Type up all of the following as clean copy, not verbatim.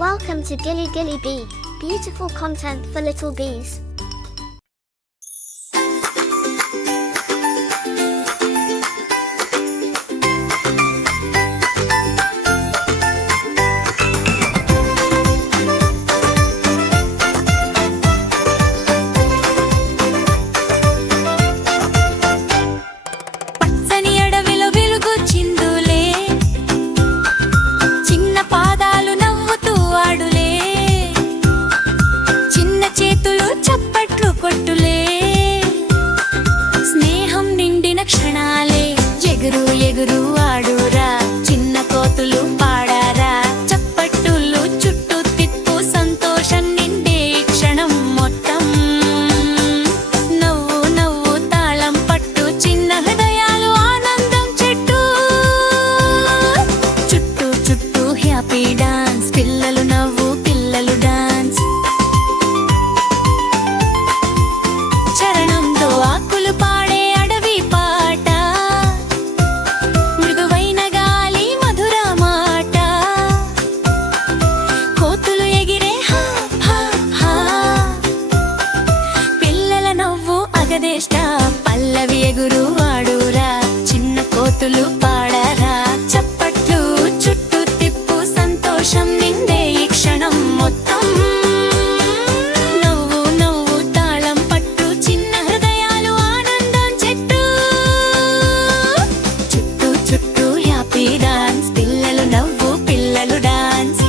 Welcome to Gilly Gilly Bee, beautiful content for little bees. క్షణాలే ఎగురు ఎగురు ఆడురా చిన్న కోతులు పాడారా చప్పట్టులు చుట్టూ తిప్పు సంతోషం నిండే క్షణం మొత్తం నవ్వు నవ్వు తాళం పట్టు చిన్న హృదయాలు ఆనందం చెట్టు చుట్టూ చుట్టూ హ్యాపీ డాన్స్ పిల్లలు నవ్వు పిల్లలు డాన్స్ చరణంతో ఆకులు పాడే పల్లవి ఎగురు ఆడురా చిన్న కోతులు పాడారా చప్పట్లు చుట్టూ తిప్పు సంతోషం నిండే ఈ క్షణం మొత్తం నవ్వు నవ్వు తాళం పట్టు చిన్న హృదయాలు ఆనందం చెట్టు చుట్టూ చుట్టూ హ్యాపీ డాన్స్ పిల్లలు నవ్వు పిల్లలు డాన్స్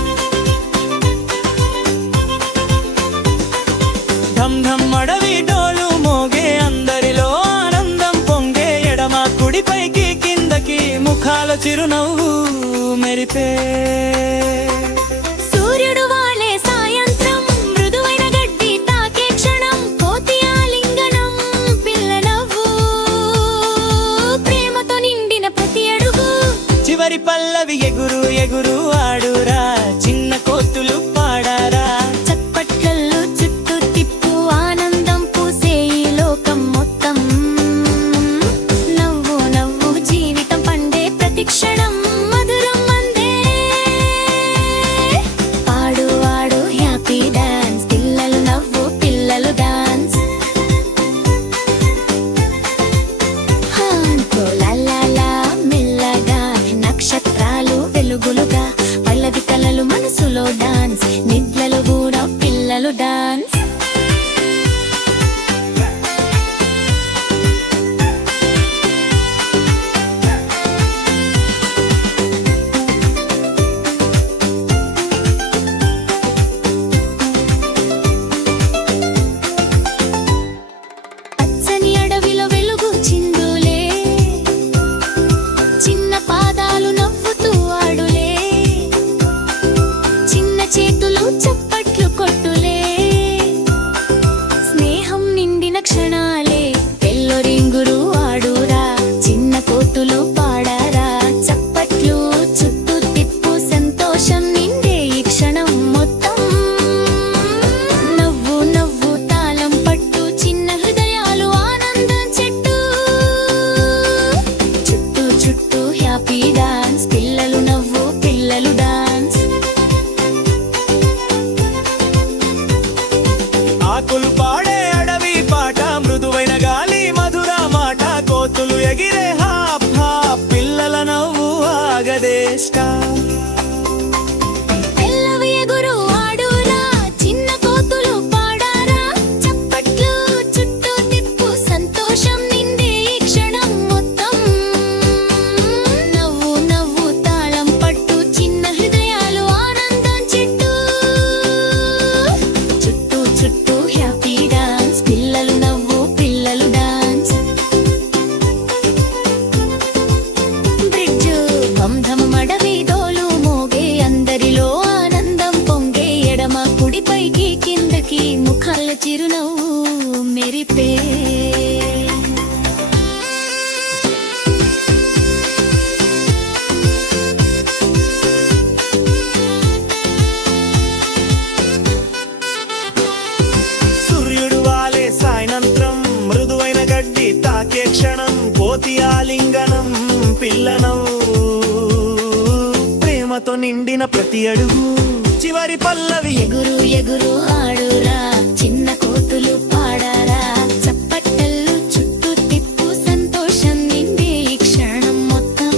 ధమ్ ధమ్ అడవి డోలు మోగే అందరిలో ఆనందం పొంగే ఎడమ కుడిపైకి కిందకి ముఖాల చిరునవ్వు మెరిపే సూర్యుడు వాలే సాయంత్రం మృదువైన గడ్డి తాకే క్షణం కోతి ఆలింగనం పిల్ల నవ్వు ప్రేమతో నిండిన ప్రతి అడుగు చివరి పల్లవి ఎగురు ఎగురు ఆడురా చిన్న కోతులు పాడారా చప్పట్లలో చుట్టూ తిప్పు ఆనందం పూసే ఈ లోకం మొత్తం నవ్వు నవ్వు జీవితం పండే ప్రతి క్షణం మధురం అందే పాడు ఆడు హ్యాపీ డాన్స్ పిల్లలు నవ్వు పిల్లలు డాన్స్ లా మెల్లగా నక్షత్రాలు వెలుగులుగా పల్లవి కలలు మనసులో డాన్స్ నిద్రలు కూడా పిల్లలు డాన్స్ పచ్చని అడవిలో వెలుగు చిందులే చిన్న పాదాలు నవ్వుతూ ఆడులే చిన్న చేతులు చప్పట్లు కొట్టులే స్నేహం నిండిన క్షణాలే ఎల్లరింగురు ఆడురా చిన్న కోతులు పాడారా చప్పట్లు చుట్టూ తిప్పు సంతోషం నిండే ఈ క్షణం మొత్తం నవ్వు నవ్వు తాళం పట్టు చిన్న హృదయాలు ఆనందం చెట్టు చుట్టూ చుట్టూ హ్యాపీ డాన్స్ పిల్లలు నవ్వు పిల్లలు డాన్స్ ఆకులు పాడే అడవి పాట మృదువైన గాలి మధుర మాట కోతులు ఎగిరే హాప్ హాప్ పిల్లల నవ్వు ఆగదేష్ట పిల్లవి ఎగురు ఆడురా చిన్న కోతులు పాడారా చప్పట్లు చుట్టూ తిప్పు సంతోషం నిండే ఈ క్షణం మొత్తం నవ్వు నవ్వు తాళం పట్టు చిన్న హృదయాలు ఆనందం చెట్టు చుట్టూ చుట్టూ హ్యాపీ డాన్స్ పిల్లలు నవ్వు పిల్లలు డాన్స్ బ్రిడ్జ్ బంధం అడవి డోలు మోగే అందరిలో ఆనందం పొంగే ఎడమ కుడిపైకి కిందకి ముఖాల చిరునవ్వు మెరిపే సూర్యుడు వాలే సాయంత్రం మృదువైన గడ్డి తాకే క్షణం కోతి ఆలింగనం పిల్లనవ్వు ప్రేమతో నిండిన ప్రతి అడుగు చివరి పల్లవి ఎగురు ఎగురు ఆడురా చిన్న కోతులు పాడారా చప్పట్టలు చుట్టూ తిప్పు సంతోషం నిండే ఈ క్షణం మొత్తం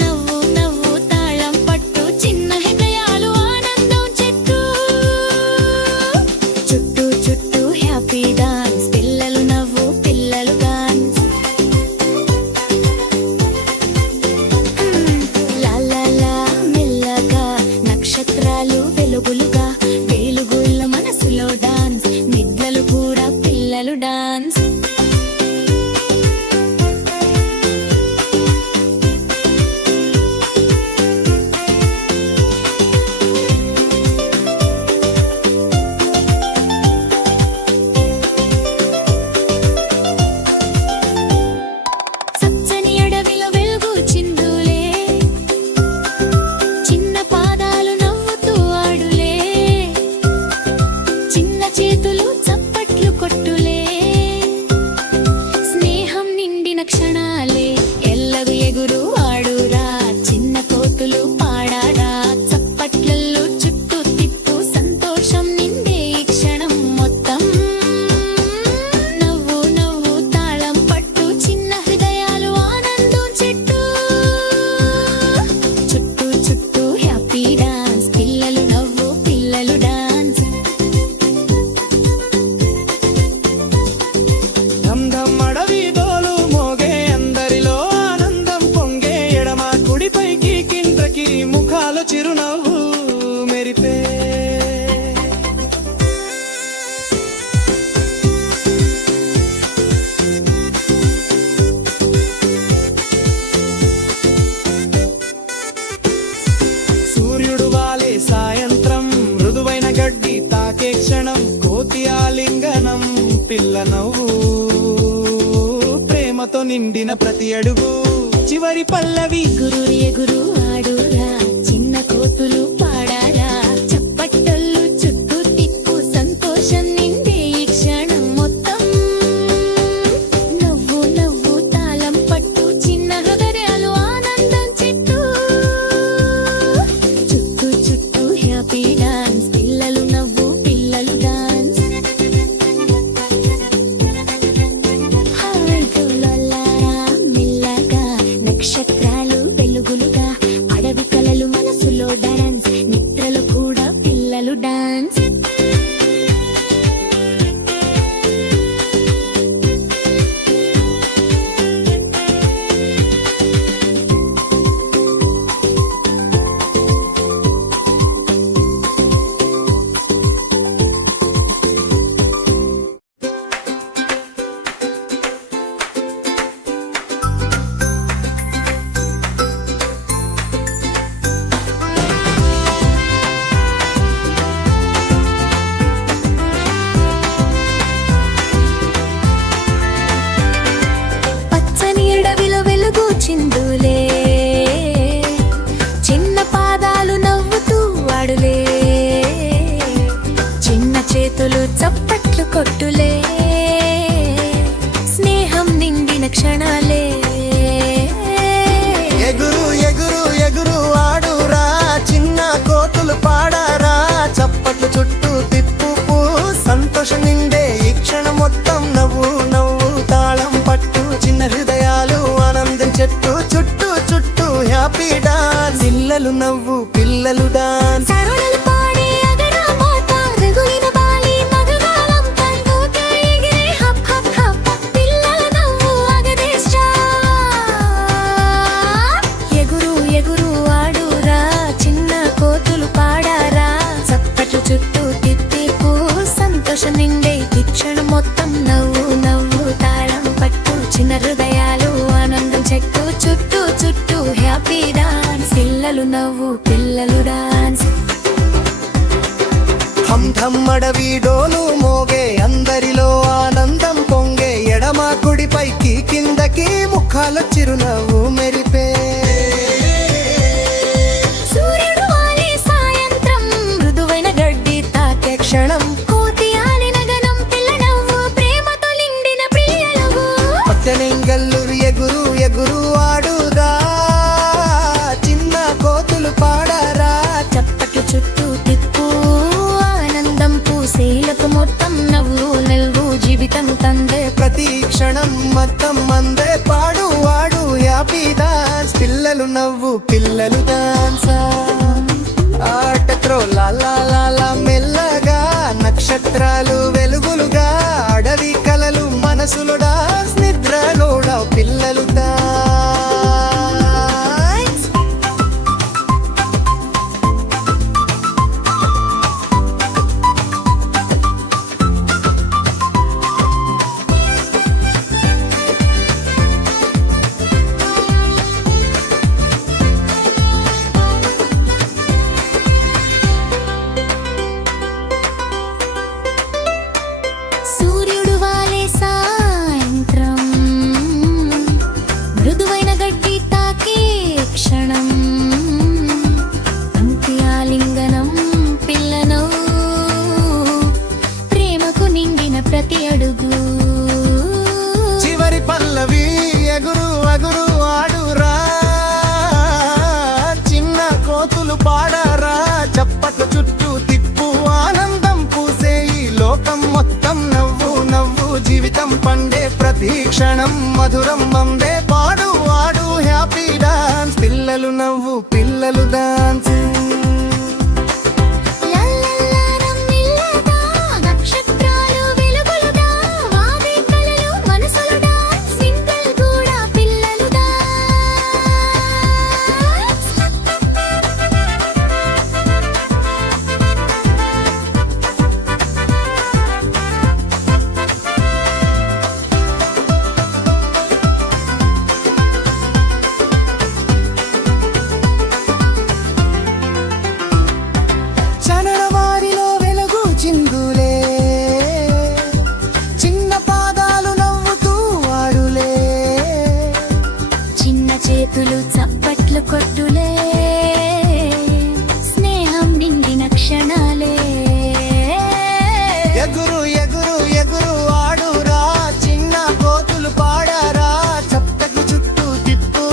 నవ్వు నవ్వు తాళం పట్టు చిన్న హృదయాలు ఆనందం చెట్టు చుట్టూ చుట్టూ హ్యాపీ డాన్స్ పిల్లలు నవ్వు పిల్లలు డాన్స్ లా లా లా మెల్లగా నక్షత్రాలు వెలుగులుగా వెలుగుల మనసులో డాన్స్ నిద్రలు కూడా పిల్లలు డాన్స్ సచ్చని అడవిలో వెలుగు చిందులే చిన్న పాదాలు నవ్వుతూ ఆడులే చిన్న చేతులు చప్పట్లు కొట్టులే స్నేహం నిండిన క్షణాలే ఎల్లగు ఎగురు ఆడురా చిన్న కోతులు పాడారా చప్పట్లలో చుట్టూ తిప్పు సంతోషం నిండే ఈ క్షణం మొత్తం నవ్వు నవ్వు తాళం పట్టు చిన్న హృదయాలు ఆనందం చెట్టు చుట్టూ చుట్టూ హ్యాపీ డాన్స్ పిల్లలు నవ్వు పిల్లలు డాన్స్ ధమ్ ధమ్ అడవి డోలు మోగే అందరిలో ఆనందం పొంగే ఎడమ కుడిపైకి కిందకి ముఖాలు చిరునవ్వు మెరిపే సూర్యుడు వాలే సాయంత్రం మృదువైన గడ్డి తాకే క్షణం కోతి ఆలింగనం పిల్ల నవ్వు ప్రేమతో నిండిన ప్రతి అడుగు చివరి పల్లవి ఎగురు ఎగురు ఆడురా చిన్న కోతులు పాడారా చప్పట్టలు చుట్టూ తిప్పు సంతోషం నిండే ఈ క్షణం మొత్తం నవ్వు నవ్వు తాళం పట్టు చిన్న హృదయాలు ఆనందం చెట్టు చుట్టూ చుట్టూ హ్యాపీ డాన్స్ పిల్లలు నవ్వు పిల్లలు డాన్స్ హాయిగా మెల్లగా నక్షత్రాలు వెలుగులుగా అడవి కలలు మనసులో డాన్స్ నిద్రలు కూడా పిల్లలు డాన్స్ పచ్చని అడవిలో వెలుగు చిందులే చిన్న పాదాలు నవ్వుతూ ఆడులే చిన్న చేతులు చప్పట్లు కొట్టులే స్నేహం నిండిన క్షణాలే ఎగురు ఎగురు ఎగురు ఆడురా చిన్న కోతులు పాడారా చప్పట్లు చుట్టూ తిప్పు సంతోషం నిండే ఈ క్షణం మొత్తం నవ్వు నవ్వు తాళం పట్టు చిన్న హృదయాలు ఆనందం చెట్టు చుట్టూ చుట్టూ హ్యాపీ డాన్స్ పిల్లలు నవ్వు పిల్లలు డాన్స్ సరళలు పాడే అగరా మోత రగులిన బాలి మగవాలం తంగూతే ఎగిరే హప్ హప్ హప్ పిల్లల నవ్వు అగదే స్టార్ ఎగురు ఎగురు ఆడురా చిన్న కోతులు పాడారా చప్పట్లు చుట్టూ తిప్పు సంతోషం నిండే ఈ క్షణం మొత్తం నవ్వు నవ్వు తాళం పట్టు చిన్న హృదయాలు ఆనందం చెట్టు చుట్టూ చుట్టూ హ్యాపీ డాన్స్ పిల్లలు నవ్వు పిల్లలు డాన్స్ ధమ్ ధమ్ అడవి డోలు మోగే అందరిలో ఆనందం పొంగే ఎడమ కుడిపైకి కిందకి ముఖాల చిరునవ్వు మెరిపే సూర్యుడు వాలే సాయంత్రం మృదువైన గడ్డి తాకే క్షణం కోతి ఆలిన గనం పిల్ల నవ్వు ప్రేమతో నిండిన ప్రియలవు పచ్చనెంగల్లూరు ఎగురు ఎగురు ఆడుదా చిన్న కోతులు పాడారా చప్ప మొత్తం మందే పాడు వాడు హ్యాపీ డాన్స్ పిల్లలు నవ్వు పిల్లలు డాన్స్ ఆట త్రోలా మెల్లగా నక్షత్రాలు వెలుగులుగా అడవి కలలు మనసులు డాన్స్ నిద్రలోడ పిల్లలు డాన్స్ సూర్యుడు వాలే సాయంత్రం మృదువైన గడ్డి తాకే క్షణం అంతి ఆలింగనం పిల్లను ప్రేమకు నిండిన ప్రతి అడుగు చివరి పల్లవి ఎగురు అగురు ఆడురా చిన్న కోతులు పాడారా చప్పట్ల చుట్టూ తిప్పు ఆనందం పూసే ఈ లోకం మొత్తం నవ్వు నవ్వు జీవితం పండే ప్రతి క్షణం మధురం మందే పాడు ఆడు హ్యాపీ డాన్స్ పిల్లలు నవ్వు పిల్లలు డాన్స్ లల్లల్లారం నిల్లగా నక్షత్రాలు వెలుగులుగా వాడే కలలు మనసులు డాన్స్ సింగిల్ కూడా పిల్లలు డాన్స్ చనడవారిలో వెలుగు చిందులే చిన్న పాదాలు నవ్వుతూ ఆడులే చిన్న చేతులు చప్పట్లు కొట్టులే స్నేహం నిండిన క్షణాలే ఎగురు ఎగురు ఎగురు ఆడురా చిన్న కోతులు పాడారా చప్పట్లు చుట్టూ తిప్పు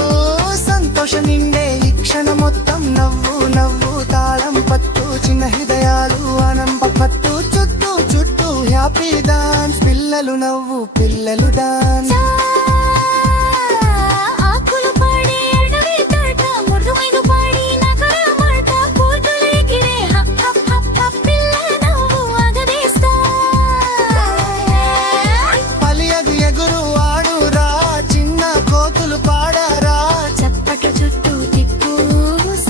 సంతోషం నిండే ఈ క్షణం మొత్తం నవ్వు నవ్వు తాళం పట్టు చిన్న హృదయాలు ఆనంద పట్టు చుట్టూ చుట్టూ హ్యాపీ డాన్స్ పిల్లలు నవ్వు పిల్లలు డాన్స్ ఆకులు పాడే అడవి తోట మృదువైన పాడి నగర మాట కోతులు ఎగిరే హప్ హప్ హప్ హప్ పిల్లల నవ్వు ఆగవేస్తా పలియగు ఎగురు ఆడురా చిన్న కోతులు పాడారా చప్పట్ల చుట్టూ తిప్పు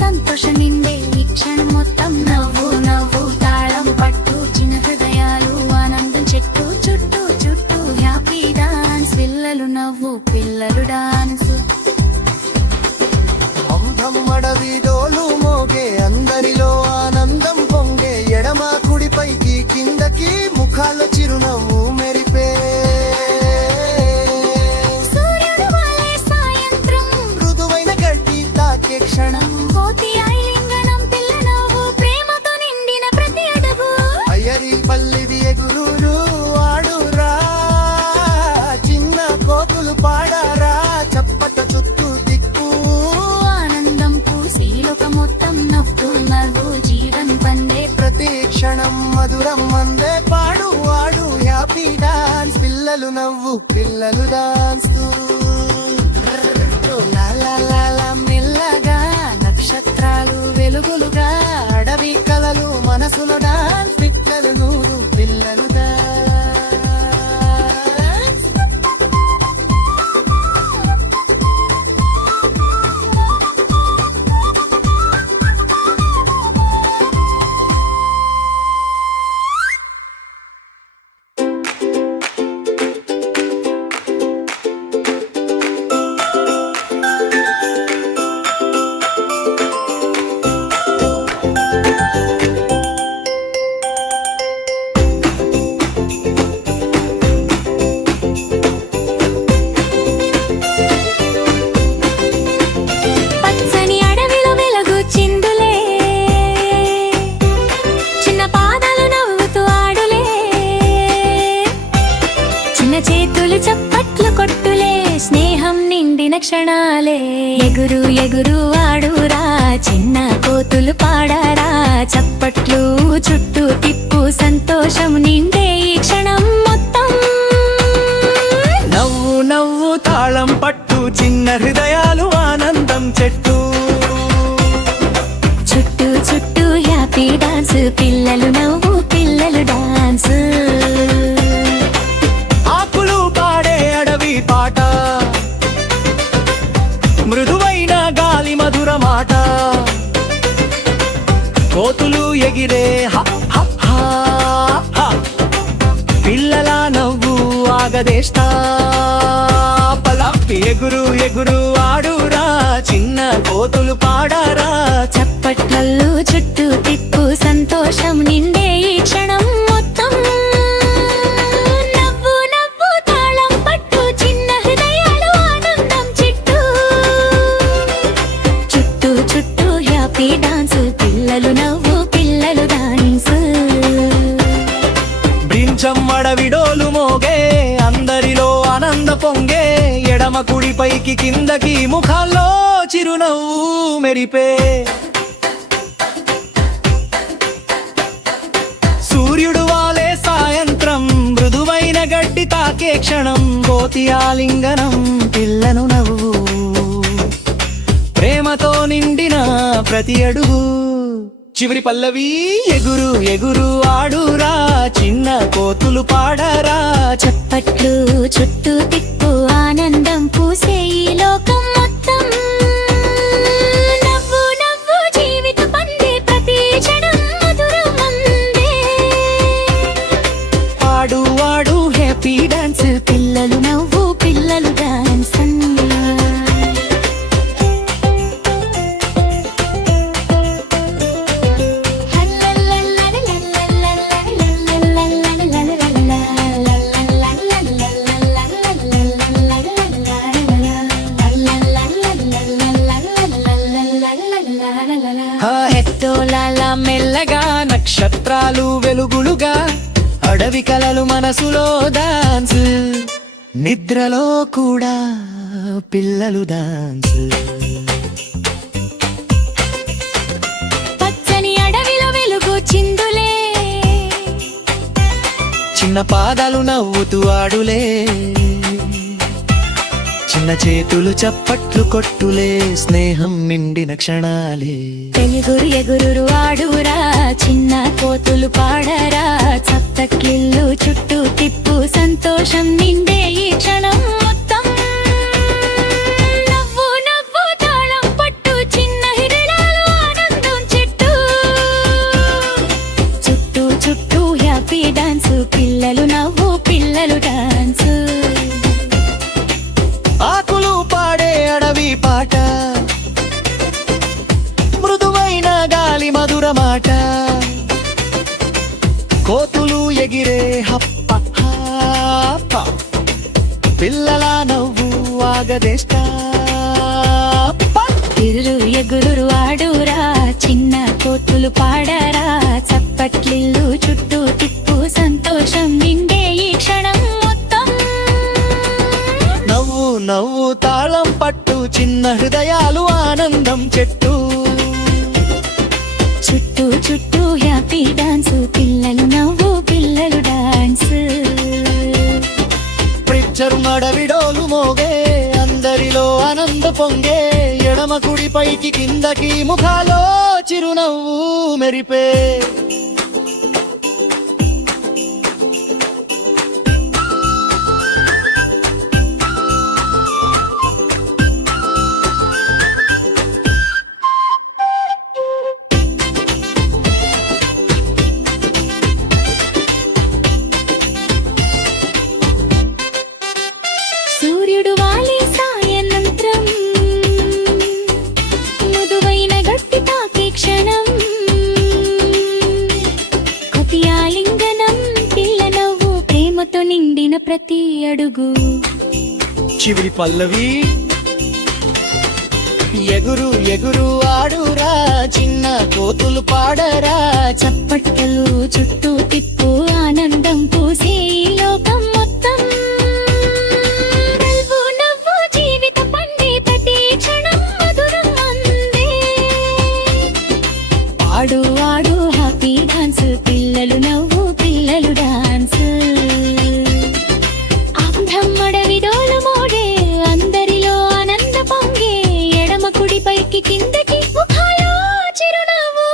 సంతోషం నిండే ఈ క్షణం మొత్తం నవ్వు నవ్వు తాళం పట్టు చిన్న హృదయాలు ఆనందం చెట్టు చుట్టూ చుట్టూ హ్యాపీ డాన్స్ పిల్లలు నవ్వు పిల్లలు డాన్స్ అందం అడవి డోలు మోగే అందరిలో ఆనందం పొంగే ఎడమ కుడిపైకి కిందకి ముఖాల చిరునవ్వు మెరిపే సూర్యుడు వాలే సాయంత్రం మృదువైన గడ్డి తాకే క్షణం కోతి ఐలింగనం పిల్ల నవ్వు ప్రేమతో నిండిన ప్రతి అడుగు అయ్యరి పల్లిది ఎగురులు ఆడురా చిన్న కోతులు పాడారా చప్పట చుట్టూ దిక్కు ఆనందం పూసి లోక మొత్తం నవ్వు నవ్వు జీవన్ పండే ప్రతి క్షణం మధురం మందే పాడు ఆడు హ్యాపీ డాన్స్ పిల్లలు నవ్వు పిల్లలు డాన్స్ మెల్లగా నక్షత్రాలు వెలుగులుగా అడవి కలలు మనసులో డాన్స్ పిల్లలు నూరు పిల్లలు డాన్స్ పచ్చని అడవిలో వెలుగు చిందులే చిన్న పాదాలు నవ్వుతూ ఆడులే చిన్న చేతులు చప్పట్లు కొట్టులే స్నేహం నిండిన క్షణాలే ఎగురు ఎగురు ఆడురా చిన్న కోతులు పాడారా చప్పట్లు చుట్టూ తిప్పు సంతోషం నిండే ఈ క్షణం మొత్తం నవ్వు నవ్వు చుట్టూ హ్యాపీ డాన్స్ పిల్లలు నవ్వు పిల్లలు డాన్స్ ఆకులు పాడే అడవి పాట మృదువైన గాలి మధుర మాట కోతులు ఎగిరే హ హ హ హ. పిల్లల నవ్వు ఆగదేష్టా ఎగురు ఎగురు ఆడురా చిన్న కోతులు పాడారా చప్పట్లల్లో చుట్టూ తిప్పు సంతోషం నిండే ఈ క్షణం మొత్తం నవ్వు నవ్వు తాళం పట్టు చిన్న హృదయాలు ఆనందం చుట్టూ చుట్టూ చుట్టూ హ్యాపీ డాన్స్ పిల్లలు నవ్వు పిల్లలు డాన్స్ బ్రించం అడవిడోలు మోగే అందరిలో ఆనంద పొంగే ఎడమ కుడి పైకి కిందకి ముఖాల్లో చిరునవ్వు మెరిపే సూర్యుడు వాలే సాయంత్రం మృదువైన గడ్డి తాకే క్షణం కోతి ఆలింగనం పిల్లను నవ్వు ప్రేమతో నిండిన ప్రతి అడుగు చివరి పల్లవి ఎగురు ఎగురు ఆడురా చిన్న కోతులు పాడరా చప్పట్లు చుట్టూ తిప్పు ఆనందం పూసే ఈ లోకం మొత్తం నవ్వు నవ్వు జీవిత పండే ప్రతి క్షణం మధురం అందే ఆడు ఆడు హ్యాపీ డాన్స్ పిల్లలు నవ్వు పిల్లలు డాన్స్ హెట్టోలాలా మెల్లగా నక్షత్రాలు వెలుగులుగా అడవి కలలు మనసులో డాన్స్ నిద్రలో కూడా పిల్లలు డాన్స్ పచ్చని అడవిలో వెలుగు చిందులే చిన్న పాదాలు నవ్వుతూ ఆడులే చిన్న చేతులు చప్పట్లు కొట్టులే స్నేహం నిండిన క్షణాలే ఎగురు ఎగురు ఆడురా చిన్న కోతులు పాడరా చప్పట్లిల్లు చుట్టూ తిప్పు సంతోషం నిండే ఈ క్షణం మొత్తం నవ్వు నవ్వు తాళం పట్టు చిన్న హృదయాలు ఆనందం చుట్టూ చుట్టూ చుట్టూ హ్యాపీ డాన్స్ పిల్లలు నవ్వు పిల్లలు డాన్స్ ఆకులు పాడే అడవి పాట మృదువైన గాలి మధుర మాట కోతులు ఎగిరే హప్ప హప్ప పిల్లల నవ్వు ఆగదేష్టా ఎగురు ఎగురు ఆడురా చిన్న కోతులు పాడరా చప్పట్లిల్లు చుట్టూ తిప్పు సంతోషం నిండే ఈ క్షణం మొత్తం నవ్వు నవ్వు తాళం పట్టు చిన్న హృదయాలు ఆనందం చెట్టు చుట్టూ చుట్టూ హ్యాపీ డాన్స్ పిల్లలు నవ్వు పిల్లలు డాన్స్ ప్రిచ్చరు అడవిడోలు మోగే అందరిలో ఆనంద పొంగే ఎడమ కుడి పైకి కిందకి ముఖాలో చిరునవ్వు మెరిపే సూర్యుడు వాలే సాయంత్రం మృదువైన గట్టి తాకే క్షణం కొతి ఆలింగనం పిల్ల నవ్వు ప్రేమతో నిండిన ప్రతి అడుగు చివరి పల్లవి ఎగురు ఎగురు ఆడురా చిన్న కోతులు పాడరా చప్పట్లు చుట్టూ తిప్పు ఆనందం పూసే ఈ లోకం మొత్తం నవ్వు నవ్వు జీవిత పండే ప్రతి క్షణం మధురం అందే ఆడు ఆడు హ్యాపీ డాన్స్ పిల్లలు నవ్వు పిల్లలు డాన్స్ అడవిడోలు మోడే అందరిలో ఆనంద పొంగే ఎడమ కుడి పైకి కిందకి ముఖాలో చిరునవ్వు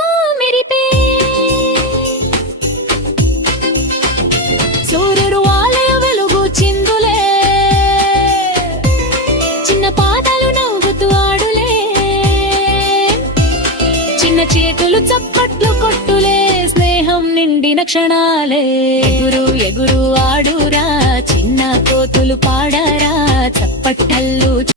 చేతులు చప్పట్లు కొట్టులే స్నేహం నిండిన క్షణాలే ఎగురు ఎగురు ఆడురా చిన్న కోతులు పాడారా చప్పట్టల్లు